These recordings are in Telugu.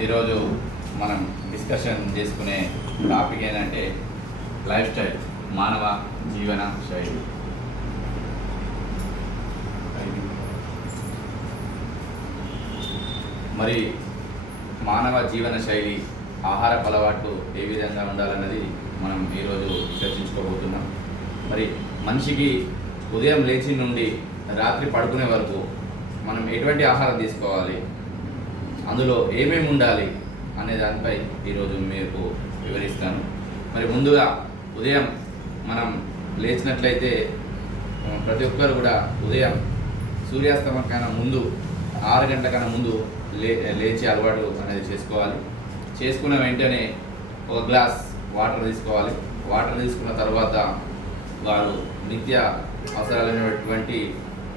ఈరోజు మనం డిస్కషన్ చేసుకునే టాపిక్ ఏంటంటే లైఫ్ స్టైల్, మానవ జీవన శైలి. మరి మానవ జీవన శైలి, ఆహారపు అలవాట్లు ఏ విధంగా ఉండాలన్నది మనం ఈరోజు చర్చించుకోబోతున్నాం. మరి మనిషికి ఉదయం లేచి నుండి రాత్రి పడుకునే వరకు మనం ఎటువంటి ఆహారం తీసుకోవాలి, అందులో ఏమేమి ఉండాలి అనే దానిపై ఈరోజు మీకు వివరిస్తాను. మరి ముందుగా ఉదయం మనం లేచినట్లయితే ప్రతి ఒక్కరు కూడా ఉదయం సూర్యాస్తమం కన్నా ముందు 6 గంటల కన్నా ముందు లేచి అలవాటు అనేది చేసుకోవాలి. చేసుకున్న వెంటనే ఒక గ్లాస్ వాటర్ తీసుకోవాలి. వాటర్ తీసుకున్న తర్వాత వారు నిత్య అవసరాలైనటువంటి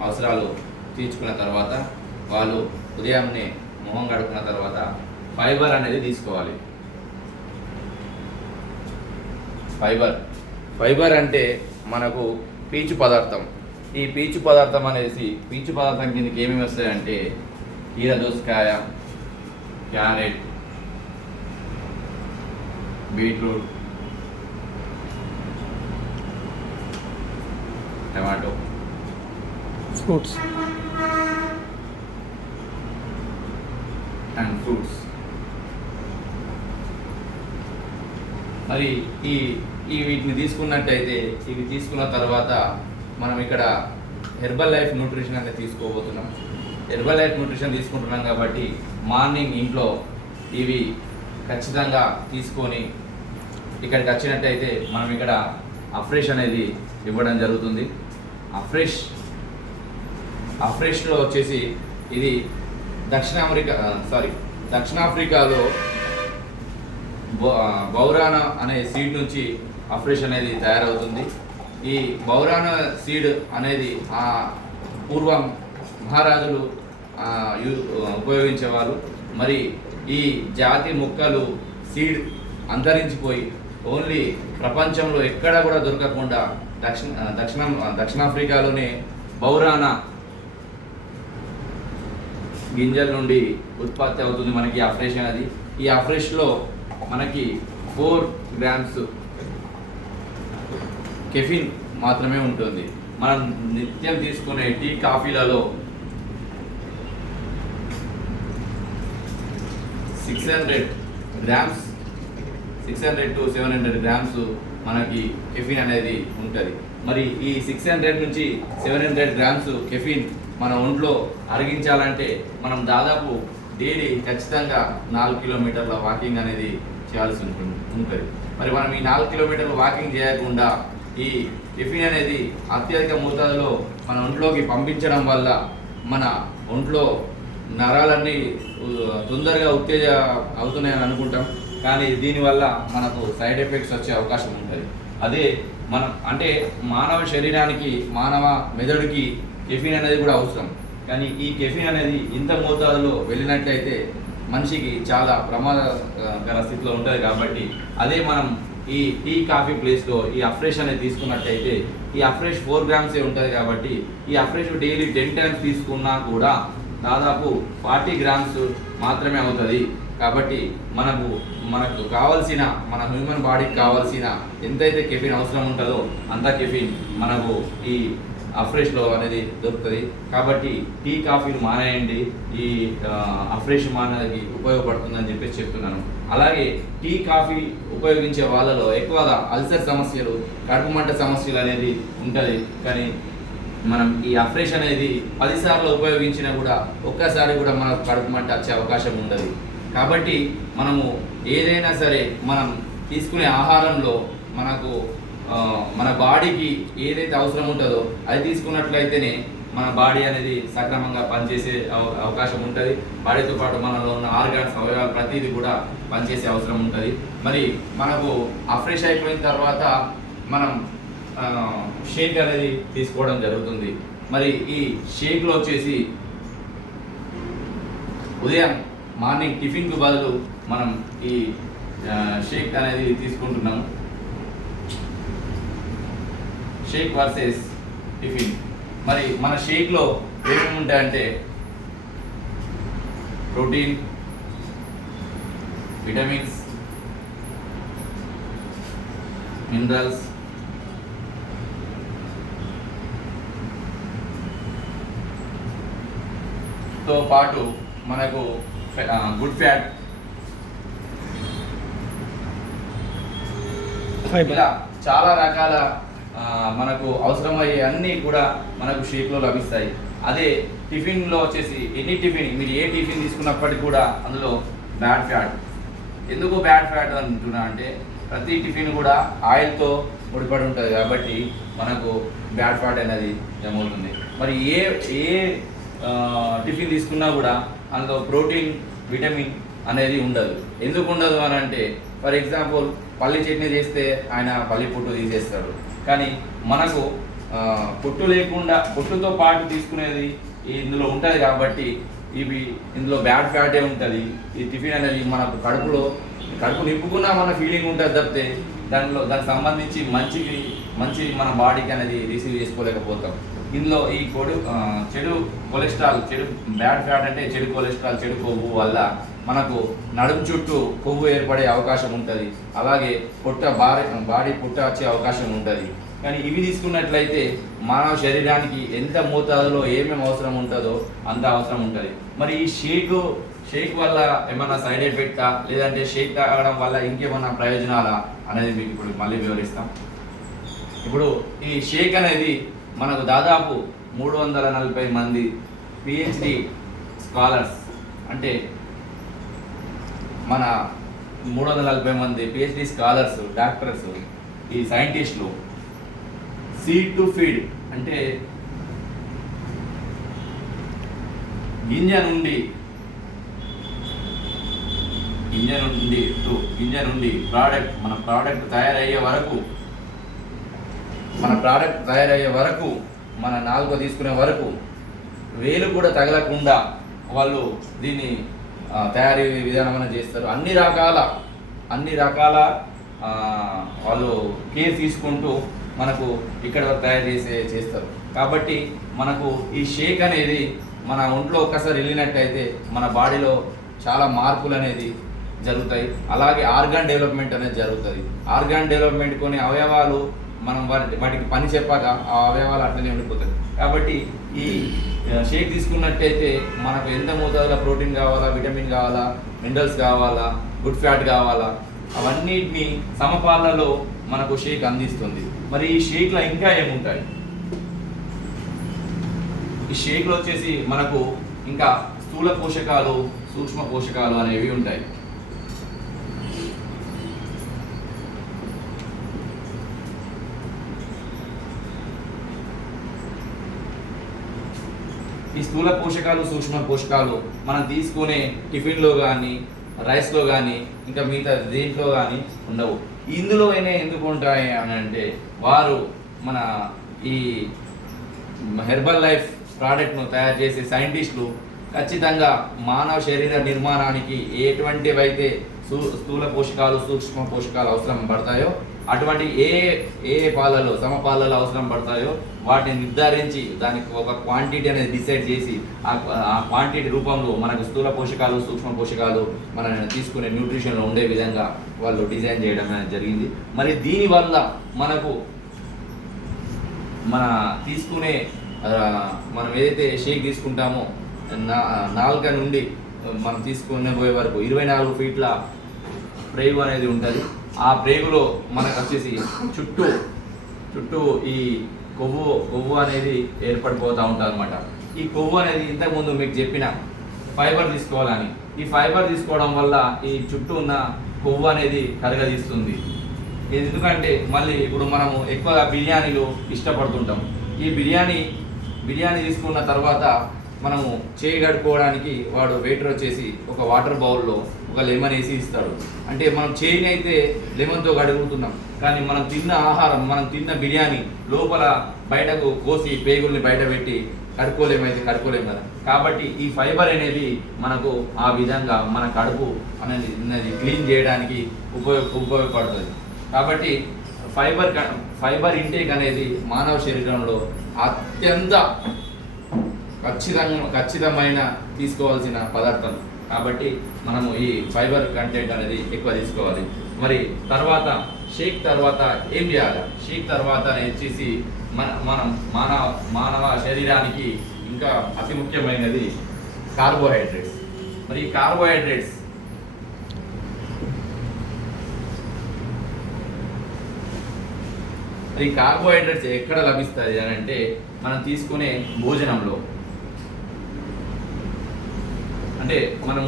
అవసరాలు తీర్చుకున్న తర్వాత వాళ్ళు ఉదయాన్నే మొహం కడుక్కున్న తర్వాత ఫైబర్ అనేది తీసుకోవాలి. ఫైబర్ అంటే మనకు పీచు పదార్థం. ఈ పీచు పదార్థం కిందకి ఏమేమి వస్తాయంటే కీరదోసకాయ, carrot, beetroot, tomato, fruits and fruits. మరి ఈ వీటిని తీసుకున్నట్టయితే ఇవి తీసుకున్న తర్వాత మనం ఇక్కడ హెర్బల్ లైఫ్ న్యూట్రిషన్ అనేది తీసుకోబోతున్నాం. హెర్బల్ లైఫ్ న్యూట్రిషన్ తీసుకుంటున్నాం కాబట్టి మార్నింగ్ ఇంట్లో ఇవి ఖచ్చితంగా తీసుకొని ఇక్కడికి వచ్చినట్టయితే మనం ఇక్కడ అఫ్రెష్ అనేది ఇవ్వడం జరుగుతుంది. అఫ్రెష్లో వచ్చేసి ఇది దక్షిణాఫ్రికాలో బౌరానా అనే సీడ్ నుంచి అఫ్రెష్ అనేది తయారవుతుంది. ఈ బౌరానా సీడ్ అనేది పూర్వం మహారాజులు ఉపయోగించేవారు. మరి ఈ జాతి మొక్కలు సీడ్ అంతరించిపోయి ఓన్లీ ప్రపంచంలో ఎక్కడా కూడా దొరకకుండా దక్షిణాఫ్రికాలోనే బౌరానా గింజల నుండి ఉత్పత్తి అవుతుంది మనకి అఫ్రెష్ అనేది. ఈ అఫ్రెష్లో మనకి 4 గ్రామ్స్ కెఫిన్ మాత్రమే ఉంటుంది. మనం నిత్యం తీసుకునే టీ, కాఫీలలో 600 to 700 గ్రామ్స్ మనకి కెఫిన్ అనేది ఉంటుంది. మరి ఈ 600 నుంచి 700 గ్రామ్స్ కెఫిన్ మన ఒంట్లో అరిగించాలంటే మనం దాదాపు డైలీ ఖచ్చితంగా 4 కిలోమీటర్ల వాకింగ్ అనేది చేయాల్సి ఉంటుంది. మరి మనం ఈ 4 కిలోమీటర్లు వాకింగ్ చేయకుండా ఈ కెఫిన్ అనేది అత్యధిక మోతాదులో మన ఒంట్లోకి పంపించడం వల్ల మన ఒంట్లో నరాలన్నీ తొందరగా ఉత్తేజ అవుతున్నాయని అనుకుంటాం, కానీ దీనివల్ల మనకు సైడ్ ఎఫెక్ట్స్ వచ్చే అవకాశం ఉంటుంది. అదే మనం అంటే మానవ శరీరానికి, మానవ మెదడుకి కెఫిన్ అనేది కూడా అవసరం. కానీ ఈ కెఫిన్ అనేది ఇంత మోతాదులో వెళ్ళినట్లయితే మనిషికి చాలా ప్రమాదకర స్థితిలో ఉంటుంది. కాబట్టి అదే మనం ఈ టీ, కాఫీ ప్లేస్లో ఈ అఫ్రెష్ అనేది తీసుకున్నట్టయితే ఈ అఫ్రెష్ 4 గ్రామ్సే ఉంటుంది. కాబట్టి ఈ అఫ్రెష్ డైలీ 10 టైమ్స్ తీసుకున్నా కూడా దాదాపు 40 గ్రామ్స్ మాత్రమే అవుతుంది. కాబట్టి మనకు కావాల్సిన, మన హ్యూమన్ బాడీకి కావాల్సిన ఎంతైతే కెఫిన్ అవసరం ఉంటుందో అంత కెఫిన్ మనకు ఈ అఫ్రెష్లో అనేది దొరుకుతుంది. కాబట్టి టీ, కాఫీలు మానేయండి, ఈ అఫ్రెష్ మానేది ఉపయోగపడుతుందని చెప్పేసి చెప్తున్నాను. అలాగే టీ, కాఫీ ఉపయోగించే వాళ్ళలో ఎక్కువగా అల్సర్ సమస్యలు, కడుపు మంట సమస్యలు అనేది ఉంటుంది. కానీ మనం ఈ అఫ్రెష్ అనేది 10 సార్లు ఉపయోగించినా కూడా ఒక్కసారి కూడా మనకు కడుపు మంట వచ్చే అవకాశం ఉండదు. కాబట్టి మనము ఏదైనా సరే మనం తీసుకునే ఆహారంలో మనకు మన బాడీకి ఏదైతే అవసరం ఉంటుందో అది తీసుకున్నట్లయితేనే మన బాడీ అనేది సక్రమంగా పనిచేసే అవకాశం ఉంటుంది. బాడీతో పాటు మనలో ఉన్న ఆర్గాన్స్, అవయవాలు ప్రతిదీ కూడా పనిచేసే అవసరం ఉంటుంది. మరి మనకు అఫ్రెష్ అయిపోయిన తర్వాత మనం షేక్ అనేది తీసుకోవడం జరుగుతుంది. మరి ఈ షేక్లో వచ్చేసి ఉదయం మార్నింగ్ టిఫిన్కు బదులు మనం ఈ షేక్ అనేది తీసుకుంటున్నాము. Shake versus tiffin. మరి మన షేక్లో ఏమేమి ఉంటాయంటే ప్రోటీన్, విటమిన్స్, మినరల్స్, తో పాటు మనకు గుడ్ ఫ్యాట్, ఫైబర్. ఇలా చాలా రకాల మనకు అవసరమయ్యే అన్నీ కూడా మనకు షేక్లో లభిస్తాయి. అదే టిఫిన్లో వచ్చేసి ఎనీ టిఫిన్, మీరు ఏ టిఫిన్ తీసుకున్నప్పటికీ కూడా అందులో బ్యాడ్ ఫ్యాట్. ఎందుకు బ్యాడ్ ఫ్యాట్ అంటున్నా అంటే ప్రతి టిఫిన్ కూడా ఆయిల్తో ముడిపడి ఉంటుంది కాబట్టి మనకు బ్యాడ్ ఫ్యాట్ అనేది జమవుతుంది. మరి ఏ ఏ టిఫిన్ తీసుకున్నా కూడా అందులో ప్రోటీన్, విటమిన్ అనేది ఉండదు. ఎందుకు ఉండదు అని అంటే ఫర్ ఎగ్జాంపుల్ పల్లి చట్నీ చేస్తే ఆయన పల్లి పొట్టు తీసేస్తాడు, కానీ మనకు పొట్టు లేకుండా పొట్టుతో పాటు తీసుకునేది ఇందులో ఉంటుంది కాబట్టి ఇందులో బ్యాడ్ ఫ్యాటే ఉంటుంది. ఈ టిఫిన్ అనేది మనకు కడుపు నింపుకున్నా మన ఫీలింగ్ ఉంటుంది తప్పితే దానికి సంబంధించి మంచి మన బాడీకి అనేది రిసీవ్ చేసుకోలేకపోతాం. ఇందులో ఈ చెడు కొలెస్ట్రాల్, బ్యాడ్ ఫ్యాట్ అంటే చెడు కొలెస్ట్రాల్, చెడు కొవ్వు వల్ల మనకు నడుము చుట్టూ కొవ్వు ఏర్పడే అవకాశం ఉంటుంది. అలాగే బాడీ పుట్ట వచ్చే అవకాశం ఉంటుంది. కానీ ఇవి తీసుకున్నట్లయితే మానవ శరీరానికి ఎంత మోతాదులో ఏమేమి అవసరం ఉంటుందో అంత అవసరం ఉంటుంది. మరి ఈ షేక్ వల్ల ఏమైనా సైడ్ ఎఫెక్టా, లేదంటే షేక్ తాగడం వల్ల ఇంకేమైనా ప్రయోజనాలా అనేది మీకు ఇప్పుడు మళ్ళీ వివరిస్తాం. ఇప్పుడు ఈ షేక్ అనేది మనకు దాదాపు 340 మంది పిహెచ్డి స్కాలర్స్, అంటే మన 340 మంది పిహెచ్డి స్కాలర్స్, డాక్టర్స్, ఈ సైంటిస్టులు సీడ్ టు ఫీడ్ అంటే గింజ నుండి ప్రోడక్ట్, మన ప్రోడక్ట్ తయారయ్యే వరకు మన నాలుగు తీసుకునే వరకు వేలు కూడా తగలకుండా వాళ్ళు దీన్ని తయారీ విధానం అనేది చేస్తారు. అన్ని రకాల వాళ్ళు కేర్ తీసుకుంటూ మనకు ఇక్కడ తయారు చేస్తారు. కాబట్టి మనకు ఈ షేక్ అనేది మన ఒంట్లో ఒక్కసారి వెళ్ళినట్టయితే మన బాడీలో చాలా మార్పులు అనేది జరుగుతాయి. అలాగే ఆర్గాన్ డెవలప్మెంట్ అనేది జరుగుతుంది. ఆర్గాన్ డెవలప్మెంట్ కొన్ని అవయవాలు మనం వాటికి పని చెప్పాక ఆ అవయవాలు అట్లనే ఉండిపోతాయి. కాబట్టి ఈ షేక్ తీసుకున్నట్టయితే మనకు ఎంత మోతాదులో ప్రోటీన్ కావాలా, విటమిన్ కావాలా, మినరల్స్ కావాలా, గుడ్ ఫ్యాట్ కావాలా, అవన్నిటిని సమపాలలో మనకు షేక్ అందిస్తుంది. మరి ఈ షేక్లో ఇంకా ఏముంటాయి? ఈ షేక్లో వచ్చేసి మనకు ఇంకా స్థూల పోషకాలు, సూక్ష్మ పోషకాలు అనేవి ఉంటాయి. ఈ స్థూల పోషకాలు, సూక్ష్మ పోషకాలు మనం తీసుకునే టిఫిన్లో కానీ, రైస్లో కానీ, ఇంకా మిగతా దేంట్లో కానీ ఉండవు. ఇందులో అయినా ఎందుకు ఉంటాయి అని అంటే వారు మన ఈ హెర్బల్ లైఫ్ ప్రోడక్ట్ను తయారు చేసే సైంటిస్టులు ఖచ్చితంగా మానవ శరీర నిర్మాణానికి ఎటువంటివైతే స్థూల పోషకాలు, సూక్ష్మ పోషకాలు అవసరం పడతాయో అటువంటి ఏ పాలలో, సమపాలలో అవసరం పడతాయో వాటిని నిర్ధారించి దానికి ఒక క్వాంటిటీ అనేది డిసైడ్ చేసి ఆ క్వాంటిటీ రూపంలో మనకు స్థూల పోషకాలు, సూక్ష్మ పోషకాలు మనం తీసుకునే న్యూట్రిషన్లో ఉండే విధంగా వాళ్ళు డిజైన్ చేయడం అనేది జరిగింది. మరి దీనివల్ల మనకు మనం ఏదైతే షేక్ తీసుకుంటామో నాలుక నుండి మనం తీసుకునే పోయే వరకు 24 ఫీట్ల ప్రేగు అనేది ఉంటుంది. ఆ ప్రేగులో మనకు వచ్చేసి చుట్టూ ఈ కొవ్వు అనేది ఏర్పడిపోతూ ఉంటుంది అనమాట. ఈ కొవ్వు అనేది ఇంతకుముందు మీకు చెప్పిన ఫైబర్ తీసుకోవాలని, ఈ ఫైబర్ తీసుకోవడం వల్ల ఈ చుట్టూ ఉన్న కొవ్వు అనేది కరగదీస్తుంది. ఎందుకంటే మళ్ళీ ఇప్పుడు మనము ఎక్కువగా బిర్యానీలు ఇష్టపడుతుంటాం. ఈ బిర్యానీ తీసుకున్న తర్వాత మనము చేయి కడుక్కోవడానికి వాడు వెయిటర్ వచ్చేసి ఒక వాటర్ బౌల్లో ఒక లెమన్ వేసి ఇస్తాడు. అంటే మనం చేయిని అయితే లెమన్తో కడుగుతున్నాం, కానీ మనం తిన్న ఆహారం, మనం తిన్న బిర్యానీ లోపల బయటకు కోసి పేగుల్ని బయట పెట్టి కడుక్కోలేము కదా. కాబట్టి ఈ ఫైబర్ అనేది మనకు ఆ విధంగా మన కడుపు అనేది క్లీన్ చేయడానికి ఉపయోగపడుతుంది. కాబట్టి ఫైబర్ ఇంటేక్ అనేది మానవ శరీరంలో అత్యంత ఖచ్చితమైన తీసుకోవాల్సిన పదార్థం. కాబట్టి మనము ఈ ఫైబర్ కంటెంట్ అనేది ఎక్కువ తీసుకోవాలి. మరి తర్వాత షేక్ తర్వాత ఏం చేయాలి? షేక్ తర్వాత వచ్చేసి మనం మానవ శరీరానికి ఇంకా అతి ముఖ్యమైనది కార్బోహైడ్రేట్స్. మరి ఈ కార్బోహైడ్రేట్స్ ఎక్కడ లభిస్తుంది అని అంటే మనం తీసుకునే భోజనంలో. అంటే మనం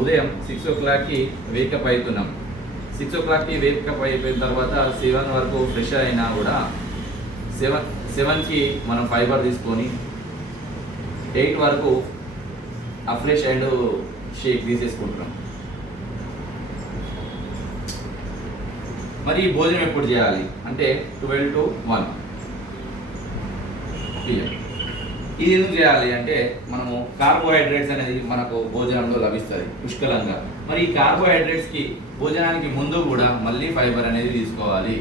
ఉదయం 6 o'clockకి వేకప్ అవుతున్నాం. 6 o'clockకి వేకప్ అయిపోయిన తర్వాత 7 వరకు ఫ్రెష్ అయినా కూడా 7కి మనం ఫైబర్ తీసుకొని 8 వరకు ఆ ఫ్రెష్ అండ్ షేక్ తీసేసుకుంటున్నాం. మరి ఈ భోజనం ఎప్పుడు చేయాలి అంటే 12 to 1 PM. ఇది ఎందుకు చేయాలి అంటే మనము కార్బోహైడ్రేట్స్ అనేది మనకు భోజనంలో లభిస్తుంది పుష్కలంగా. మరి ఈ కార్బోహైడ్రేట్స్కి భోజనానికి ముందు కూడా మళ్ళీ ఫైబర్ అనేది తీసుకోవాలి.